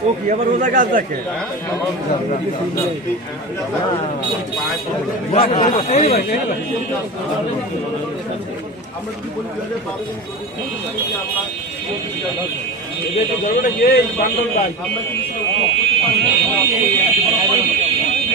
ও কি, আবার রোজা গাছ দেখে? আমরা যদি বলি দুই হাজার বারো আমরা আমরা কিন্তু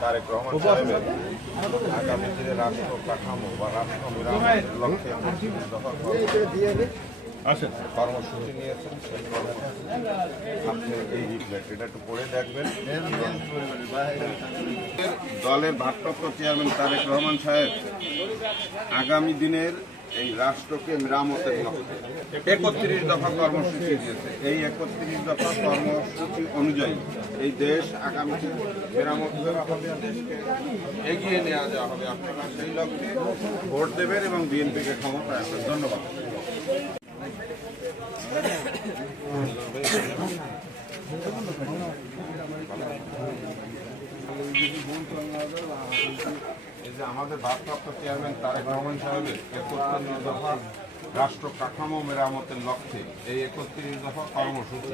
তারেক রহমান সাহেবের আগামী দিনে রাষ্ট্র কাঠামো বা রাষ্ট্র মেরামতের লক্ষ্যে একত্রিশ দফা কর্মসূচি নিয়েছেন। সেই আপনি এই একটু পড়ে দেখবেন। দলের ভারপ্রাপ্ত চেয়ারম্যান তারেক রহমান সাহেব আগামী দিনের এই রাষ্ট্রকে মেরামতের লক্ষ্যে। একত্রিশ দফা কর্মসূচি দিয়েছে। এই একত্রিশ দফা কর্মসূচি অনুযায়ী এই দেশ আগামীতে মেরামত দেশকে এগিয়ে নেওয়া যাওয়া হবে। আপনারা সেই লক্ষ্যে ভোট দেবেন এবং বিএনপিকে ক্ষমতা আসবেন ধন্যবাদ। আমাদের ভারপ্রাপ্ত চেয়ারম্যান তারেক রহমান সাহেবের একত্রিশ দফা রাষ্ট্র কাঠামো মেরামতের লক্ষ্যে এই একত্রিশ দফা কর্মসূচি।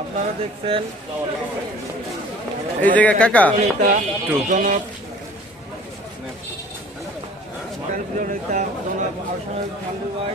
আপনারা দেখছেন এই জায়গায় কাকা? জনক নেতা জনাব ভাই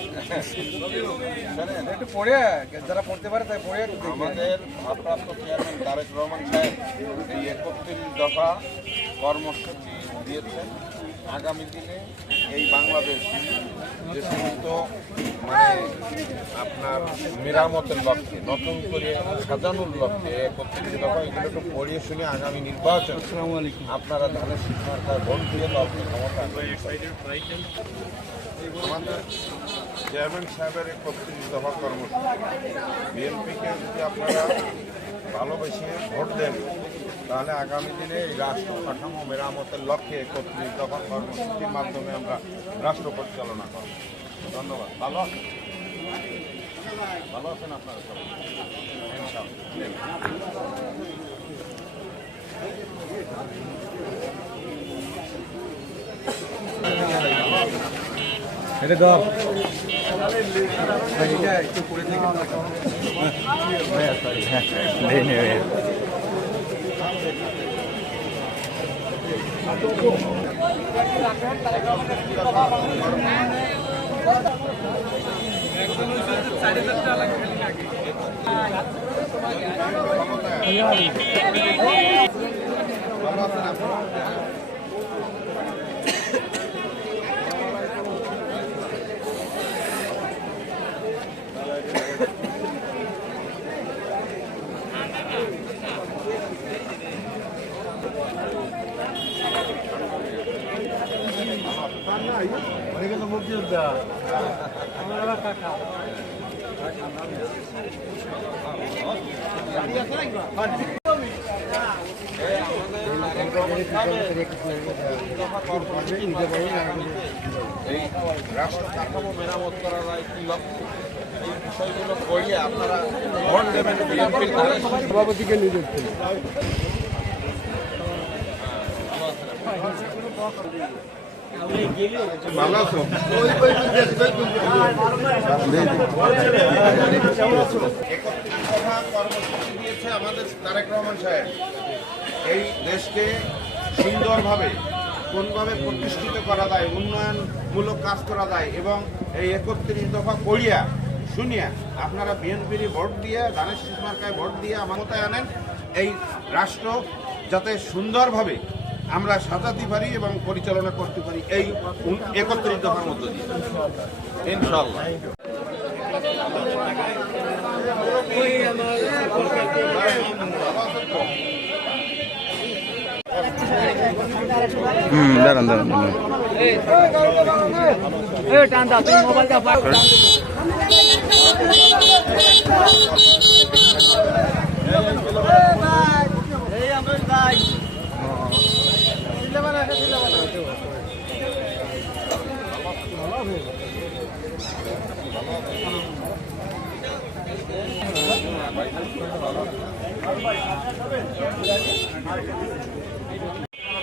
একটু পড়ে যারা পড়তে পারে তাই পড়ে একটু আমাদের ভারপ্রাপ্ত চেয়ারম্যান তারেক রহমান সাহেব এই একত্রিশ দফা কর্মসূচি দিয়েছেন। আগামী দিনে এই বাংলাদেশ যে সমস্ত মানে আপনার মেরামতের লক্ষ্যে নতুন করে সাজানোর লক্ষ্যে একত্রিশ দফা এগুলো একটু পড়িয়ে শুনে আগামী নির্বাচন আপনারা ধানের সরকার ভোট দিয়ে দলকে ক্ষমতা আমাদের চেয়ারম্যান সাহেবের একত্রিশ দফা কর্মসূচি বিএনপিকে যদি আপনারা ভালোবেসে ভোট দেন, তাহলে আগামী দিনে এই রাষ্ট্র কাঠামো মেরামতের লক্ষ্যে একত্রিশ দফা কর্মসূচির মাধ্যমে আমরা রাষ্ট্র পরিচালনা করব ধন্যবাদ ভালো? ভালো আছেন আপনারা সবাই। এটা ধর ভালো আছেন আপনারা মুক্তিযোদ্ধা আমার কাকা এই রাষ্ট্র এই বিষয়গুলো পড়িয়ে আপনারা ভালো আছো কর্মসূচি দিয়েছে আমাদের তারেক রহমান সাহেব এই দেশকে সুন্দরভাবে কোনভাবে প্রতিষ্ঠিত করা যায় উন্নয়নমূলক কাজ করা যায় এবং এই একত্রিশ দফা করিয়া শুনিয়া আপনারা বিএনপির ভোট দিয়ে শীষ মার্কায় ভোট দিয়ে আমার মতায় আনেন এই রাষ্ট্র যাতে সুন্দরভাবে আমরা সাজাতে পারি এবং পরিচালনা করতে পারি। এই একত্রিত একত্রিশ দফার মধ্য দিয়ে। ইনশাল্লাহ হুম দাঁড়ান দাঁড়ান দাঁড়ান।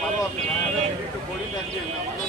ভালো আছেন একটু বলি দেখবেন আমাদের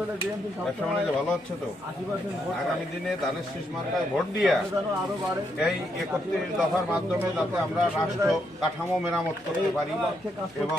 ব্যবসা বাণিজ্য ভালো হচ্ছে তো আগামী দিনে ধানের শীষ মার্কায় ভোট দিয়া এই একত্রিশ দফার মাধ্যমে যাতে আমরা রাষ্ট্র কাঠামো মেরামত করতে পারি এবং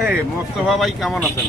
এই মোস্তফা ভাই কেমন আছেন?